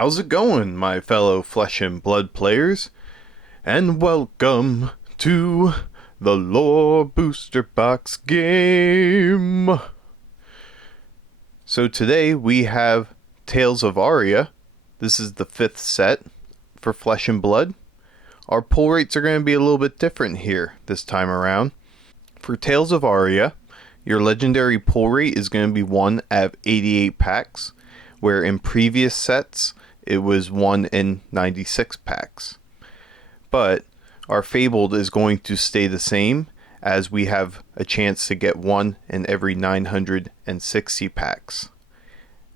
How's it going, my fellow flesh and blood players? And welcome to the Lore Booster Box game. So today we have Tales of Aria. This is the 5th set for Flesh and Blood. Our pull rates are going to be a little bit different here this time around. For Tales of Aria, your legendary pull rate is going to be 1 out of 88 packs, where in previous sets it was 1 in 96 packs. But our Fabled is going to stay the same, as we have a chance to get 1 in every 960 packs.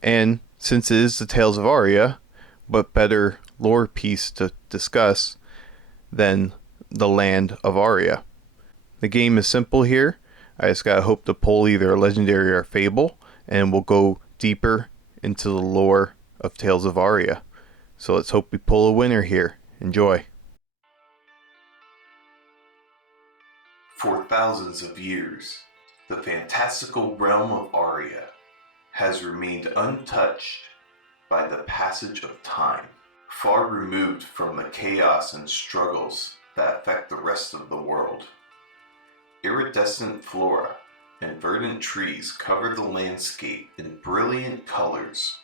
And since it is the Tales of Aria, what better lore piece to discuss than the land of Aria? The game is simple here. I just gotta hope to pull either a legendary or a fable, and we'll go deeper into the lore of Tales of Aria. So let's hope we pull a winner here. Enjoy. For thousands of years, the fantastical realm of Aria has remained untouched by the passage of time, far removed from the chaos and struggles that affect the rest of the world. Iridescent flora and verdant trees cover the landscape in brilliant colors.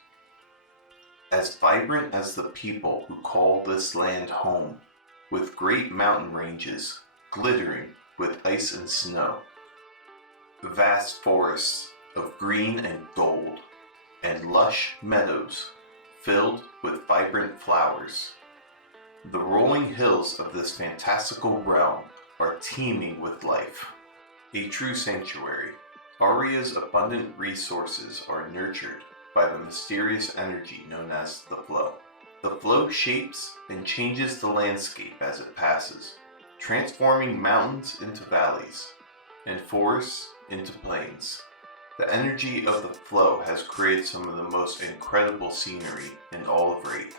As vibrant as the people who call this land home, with great mountain ranges glittering with ice and snow, vast forests of green and gold, and lush meadows filled with vibrant flowers. The rolling hills of this fantastical realm are teeming with life. A true sanctuary, Aria's abundant resources are nurtured by the mysterious energy known as the flow. The flow shapes and changes the landscape as it passes, transforming mountains into valleys and forests into plains. The energy of the flow has created some of the most incredible scenery in all of Wraith,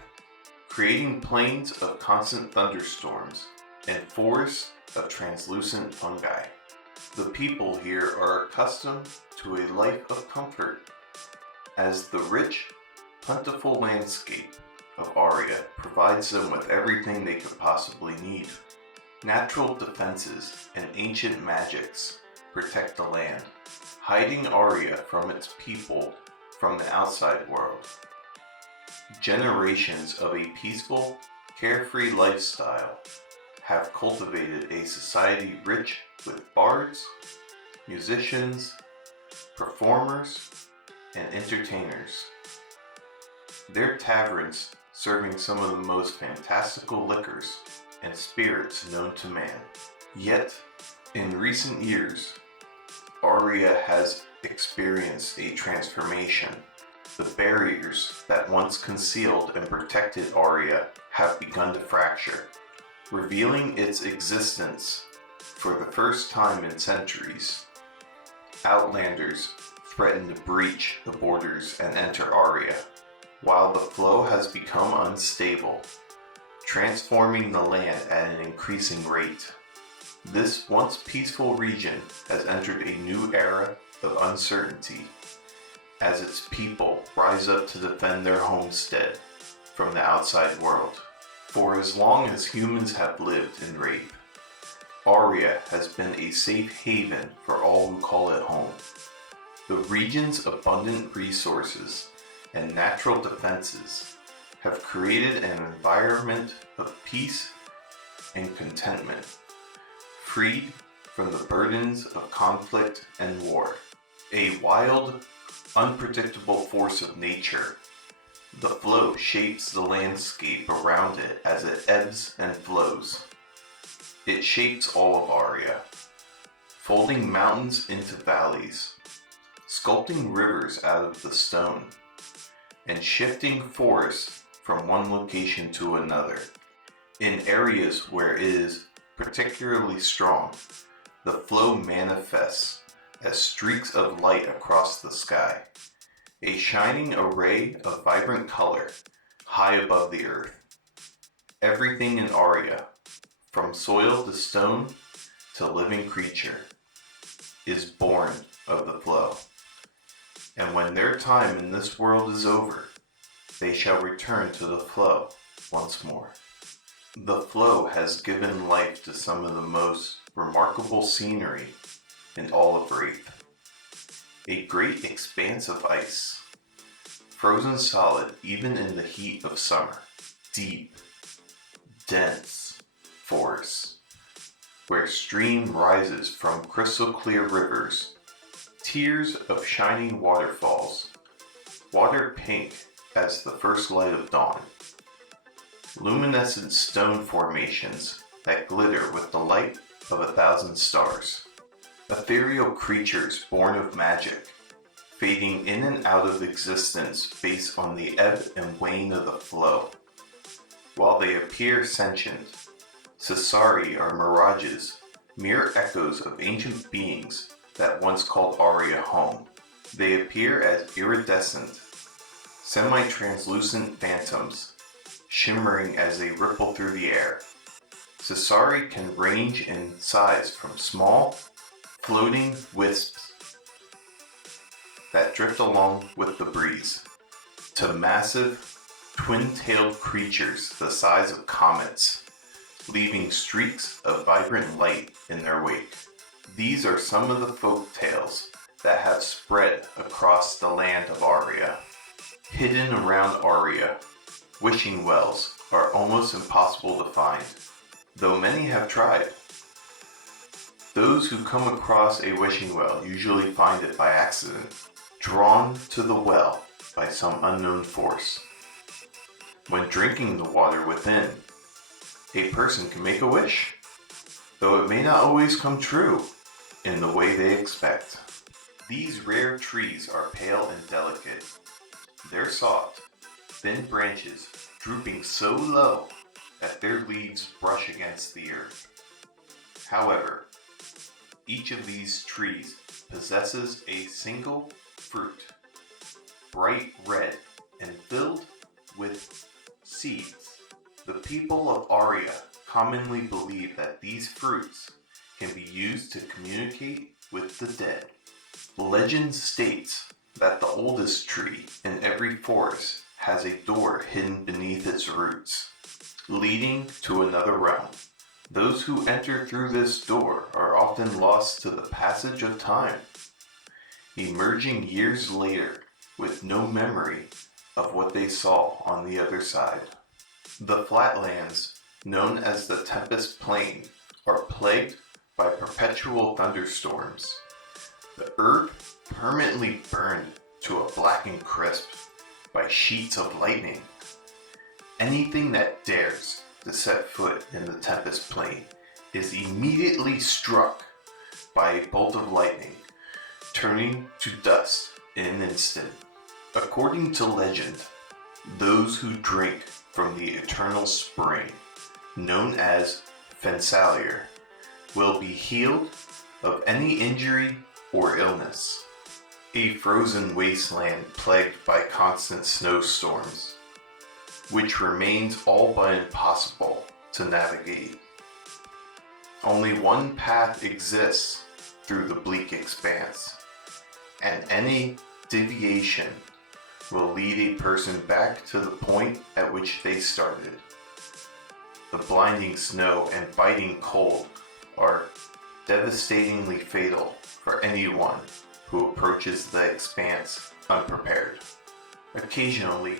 creating plains of constant thunderstorms and forests of translucent fungi. The people here are accustomed to a life of comfort, as the rich, plentiful landscape of Aria provides them with everything they could possibly need. Natural defenses and ancient magics protect the land, hiding Aria from its people from the outside world. Generations of a peaceful, carefree lifestyle have cultivated a society rich with bards, musicians, performers, and entertainers. Their taverns serving some of the most fantastical liquors and spirits known to man. Yet, in recent years, Aria has experienced a transformation. The barriers that once concealed and protected Aria have begun to fracture, revealing its existence for the first time in centuries. Outlanders threaten to breach the borders and enter Aria, while the flow has become unstable, transforming the land at an increasing rate. This once peaceful region has entered a new era of uncertainty, as its people rise up to defend their homestead from the outside world. For as long as humans have lived in Wraith, Aria has been a safe haven for all who call it home. The region's abundant resources and natural defenses have created an environment of peace and contentment, freed from the burdens of conflict and war. A wild, unpredictable force of nature, the flow shapes the landscape around it as it ebbs and flows. It shapes all of Aria, folding mountains into valleys, sculpting rivers out of the stone, and shifting forests from one location to another. In areas where it is particularly strong, the flow manifests as streaks of light across the sky, a shining array of vibrant color high above the earth. Everything in Aria, from soil to stone to living creature, is born of the flow. And when their time in this world is over, they shall return to the flow once more. The flow has given life to some of the most remarkable scenery in all of Wraith. A great expanse of ice, frozen solid even in the heat of summer. Deep, dense forests, where stream rises from crystal clear rivers, tiers of shining waterfalls, water pink as the first light of dawn, luminescent stone formations that glitter with the light of 1,000 stars, ethereal creatures born of magic, fading in and out of existence based on the ebb and wane of the flow. While they appear sentient, Sasari are mirages, mere echoes of ancient beings that once called Aria home. They appear as iridescent, semi-translucent phantoms, shimmering as they ripple through the air. Sasari can range in size from small, floating wisps that drift along with the breeze, to massive, twin-tailed creatures the size of comets, leaving streaks of vibrant light in their wake. These are some of the folk tales that have spread across the land of Aria. Hidden around Aria, wishing wells are almost impossible to find, though many have tried. Those who come across a wishing well usually find it by accident, drawn to the well by some unknown force. When drinking the water within, a person can make a wish, though it may not always come true in the way they expect. These rare trees are pale and delicate. Their soft, thin branches drooping so low that their leaves brush against the earth. However, each of these trees possesses a single fruit, bright red and filled with seeds. The people of Aria commonly believe that these fruits can be used to communicate with the dead. Legend states that the oldest tree in every forest has a door hidden beneath its roots, leading to another realm. Those who enter through this door are often lost to the passage of time, emerging years later with no memory of what they saw on the other side. The flatlands, known as the Tempest Plain, are plagued by perpetual thunderstorms. The earth permanently burned to a blackened crisp by sheets of lightning. Anything that dares to set foot in the Tempest Plain is immediately struck by a bolt of lightning, turning to dust in an instant. According to legend, those who drink from the eternal spring, known as Fensalier, will be healed of any injury or illness. A frozen wasteland plagued by constant snowstorms, which remains all but impossible to navigate. Only one path exists through the bleak expanse, and any deviation will lead a person back to the point at which they started. The blinding snow and biting cold are devastatingly fatal for anyone who approaches the expanse unprepared. Occasionally,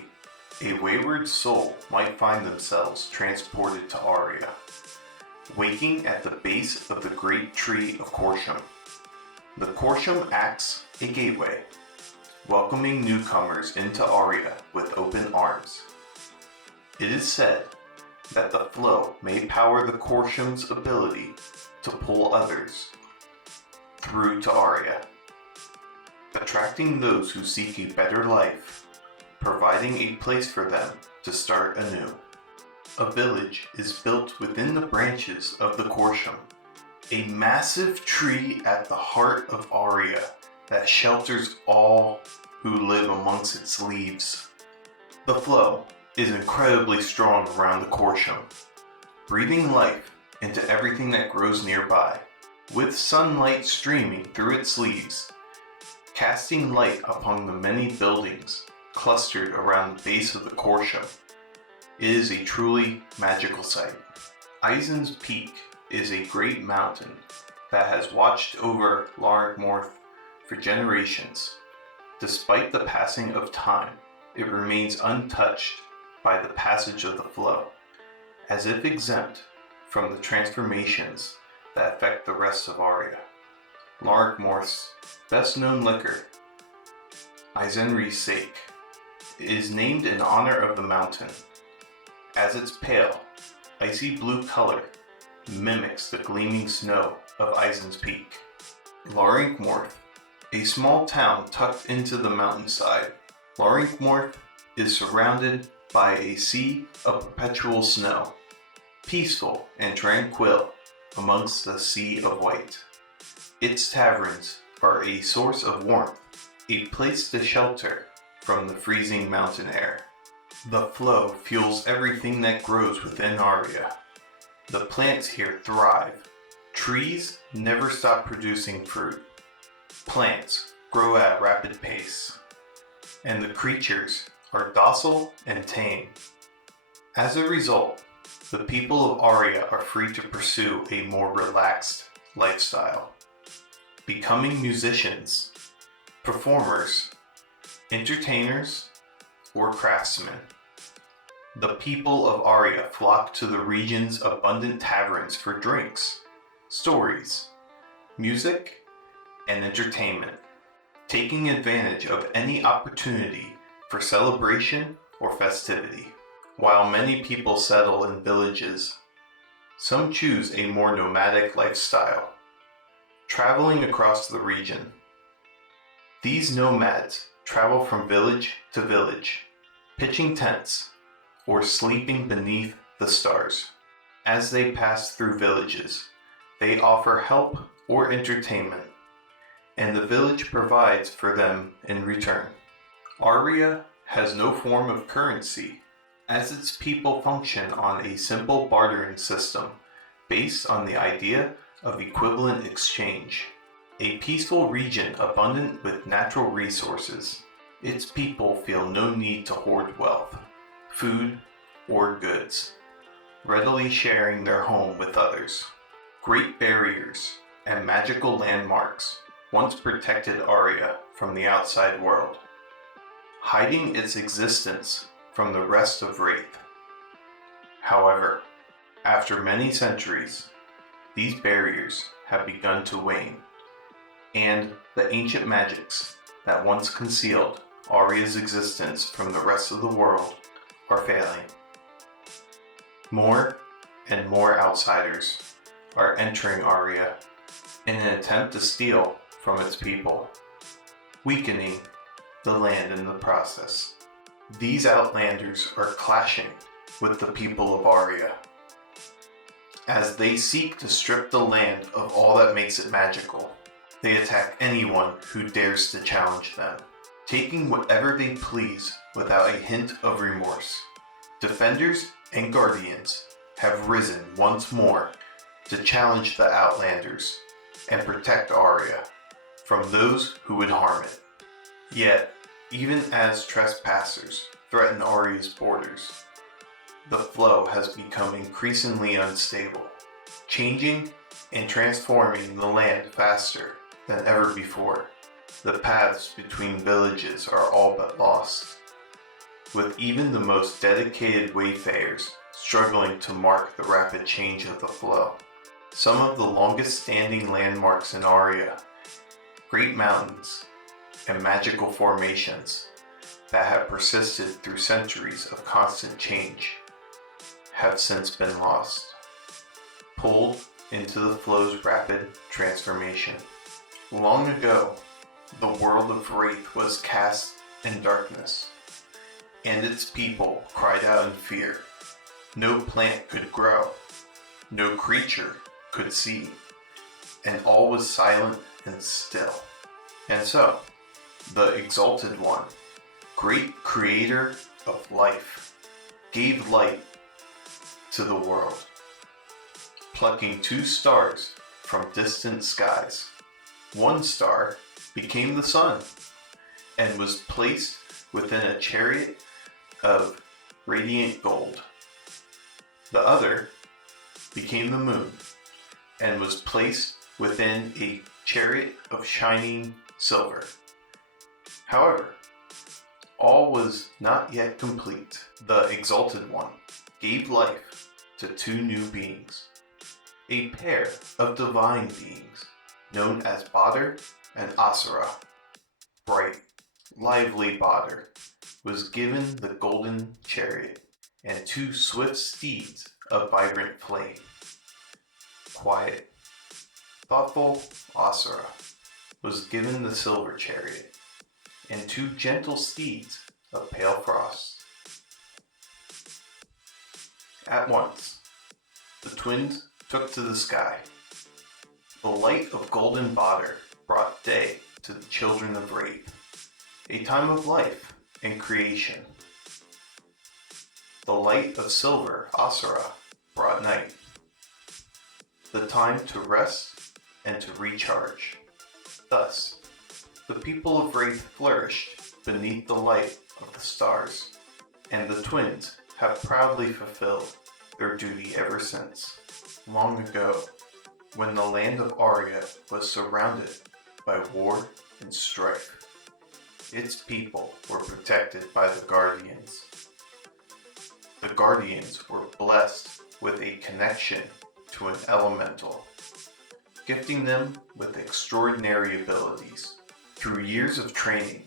a wayward soul might find themselves transported to Aria, waking at the base of the great tree of Corsham. The Corsham acts a gateway, welcoming newcomers into Aria with open arms. It is said that the flow may power the Corsham's ability to pull others through to Aria, attracting those who seek a better life, providing a place for them to start anew. A village is built within the branches of the Corsham, a massive tree at the heart of Aria that shelters all who live amongst its leaves. The flow is incredibly strong around the Corsham, breathing life into everything that grows nearby, with sunlight streaming through its leaves, casting light upon the many buildings clustered around the base of the Corsham. It is a truly magical sight. Eisen's Peak is a great mountain that has watched over Largmorth for generations. Despite the passing of time, it remains untouched by the passage of the flow, as if exempt from the transformations that affect the rest of Aria. Largmorth's best-known liquor, Eisenri's Sake, is named in honor of the mountain, as its pale, icy blue color mimics the gleaming snow of Eisen's Peak. Largmorth, a small town tucked into the mountainside. Largmorth is surrounded by a sea of perpetual snow, peaceful and tranquil amongst the sea of white. Its taverns are a source of warmth, a place to shelter from the freezing mountain air. The flow fuels everything that grows within Aria. The plants here thrive. Trees never stop producing fruit. Plants grow at a rapid pace, and the creatures are docile and tame. As a result, the people of Aria are free to pursue a more relaxed lifestyle, becoming musicians, performers, entertainers, or craftsmen. The people of Aria flock to the region's abundant taverns for drinks, stories, music, and entertainment, taking advantage of any opportunity for celebration or festivity. While many people settle in villages, some choose a more nomadic lifestyle, traveling across the region. These nomads travel from village to village, pitching tents or sleeping beneath the stars. As they pass through villages, they offer help or entertainment, and the village provides for them in return. Aria has no form of currency, as its people function on a simple bartering system based on the idea of equivalent exchange. A peaceful region abundant with natural resources, its people feel no need to hoard wealth, food, or goods, readily sharing their home with others. Great barriers and magical landmarks once protected Aria from the outside world, hiding its existence from the rest of Wraith. However, after many centuries, these barriers have begun to wane, and the ancient magics that once concealed Aria's existence from the rest of the world are failing. More and more outsiders are entering Aria in an attempt to steal from its people, weakening the land in the process. These outlanders are clashing with the people of Aria, as they seek to strip the land of all that makes it magical. They attack anyone who dares to challenge them, taking whatever they please without a hint of remorse. Defenders and guardians have risen once more to challenge the outlanders and protect Aria from those who would harm it. Yet, even as trespassers threaten Aria's borders, the flow has become increasingly unstable, changing and transforming the land faster than ever before. The paths between villages are all but lost, with even the most dedicated wayfarers struggling to mark the rapid change of the flow. Some of the longest standing landmarks in Aria, great mountains, and magical formations that have persisted through centuries of constant change, have since been lost, pulled into the flow's rapid transformation. Long ago, the world of Wraith was cast in darkness, and its people cried out in fear. No plant could grow, no creature could see, and all was silent and still. And so, the Exalted One, great creator of life, gave light to the world, plucking 2 stars from distant skies. One star became the sun and was placed within a chariot of radiant gold. The other became the moon and was placed within a chariot of shining silver. However, all was not yet complete. The Exalted One gave life to two new beings, a pair of divine beings known as Badr and Asura. Bright, lively Badr was given the golden chariot and two swift steeds of vibrant flame. Quiet, thoughtful Asura was given the silver chariot and two gentle steeds of pale frost. At once, the twins took to the sky. The light of golden Badr brought day to the children of Wraith, a time of life and creation. The light of silver Asura brought night, the time to rest and to recharge. Thus, the people of Wraith flourished beneath the light of the stars, and the twins have proudly fulfilled their duty ever since. Long ago, when the land of Aria was surrounded by war and strife, its people were protected by the Guardians. The Guardians were blessed with a connection to an elemental, gifting them with extraordinary abilities. Through years of training,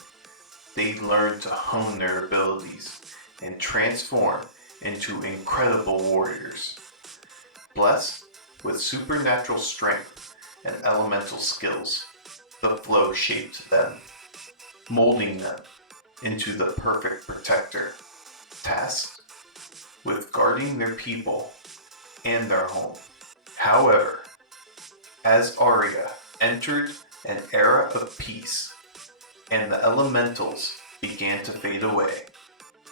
they learned to hone their abilities and transform into incredible warriors. Blessed with supernatural strength and elemental skills, the flow shaped them, molding them into the perfect protector, tasked with guarding their people and their home. However, as Aria entered an era of peace and the elementals began to fade away,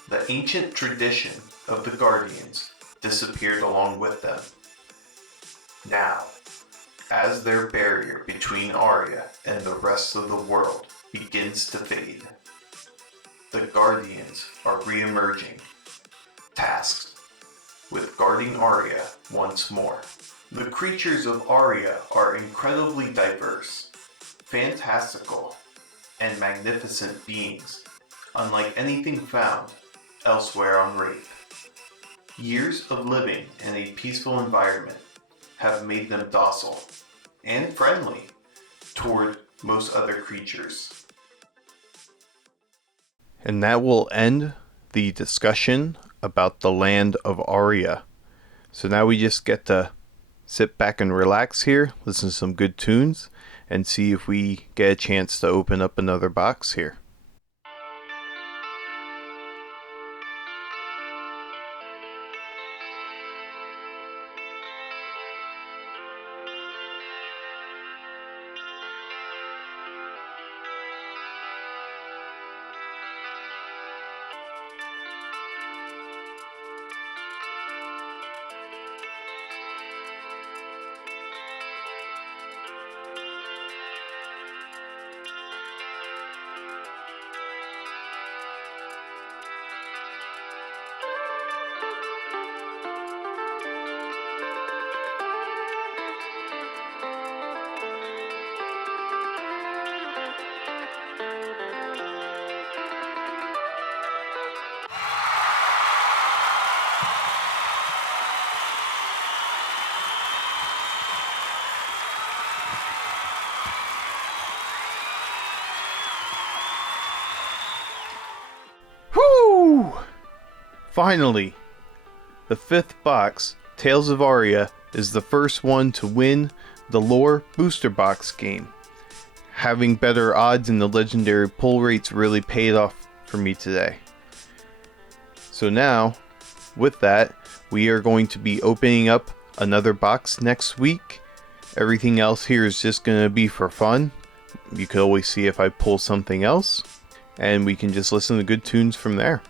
the ancient tradition of the Guardians disappeared along with them. Now, as their barrier between Aria and the rest of the world begins to fade, the Guardians are re-emerging, tasked with guarding Aria once more. The creatures of Aria are incredibly diverse, fantastical, and magnificent beings, unlike anything found elsewhere on Wraith. Years of living in a peaceful environment have made them docile and friendly toward most other creatures. And that will end the discussion about the land of Aria. So now we just get to sit back and relax here, listen to some good tunes, and see if we get a chance to open up another box here. Whoo! Finally, the fifth box, Tales of Aria, is the first one to win the Lore Booster Box game. Having better odds in the legendary pull rates really paid off for me today. So now, with that, we are going to be opening up another box next week. Everything else here is just going to be for fun. You can always see if I pull something else, and we can just listen to good tunes from there.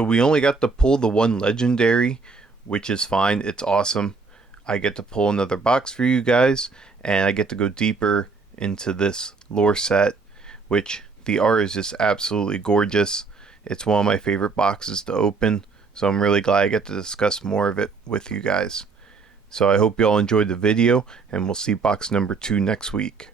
So we only got to pull the one legendary, which is fine. It's awesome. I get to pull another box for you guys, and I get to go deeper into this lore set, which the art is just absolutely gorgeous. It's one of my favorite boxes to open, so I'm really glad I get to discuss more of it with you guys. So I hope you all enjoyed the video, and we'll see box number 2 next week.